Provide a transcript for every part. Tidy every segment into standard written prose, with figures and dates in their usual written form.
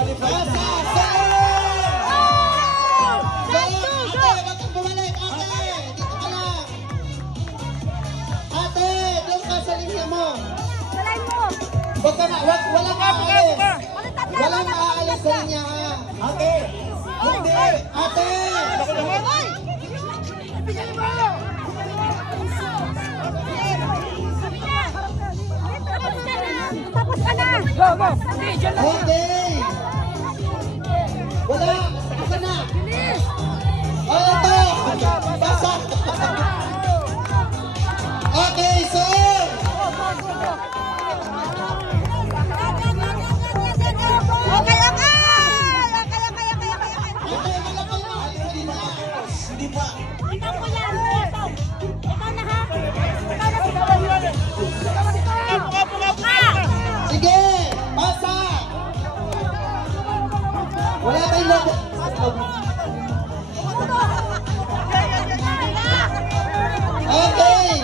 Qualified na. Walang aalis. Walang aalis sa linya ha. Ate! Hindi! Ate! Tapos ka na. Go, go. Okay! Wala! Basta na! Oh, ito! Basta! Okay, so! Hindi pa! Sige! Basta! Wala tayong lobo! Okay!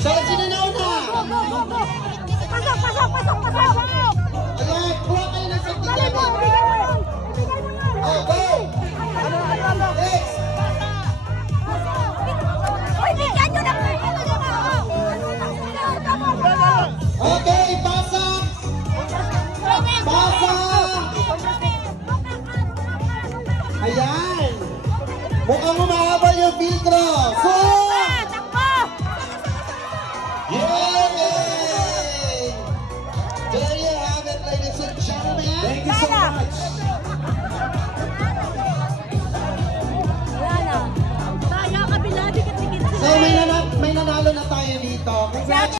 So, sino na una? Ayan, kuha kayo ng certificate. Okay! Next! Okay, basa! Basa! Ayan! Mukhang umahabol yung filtro. So,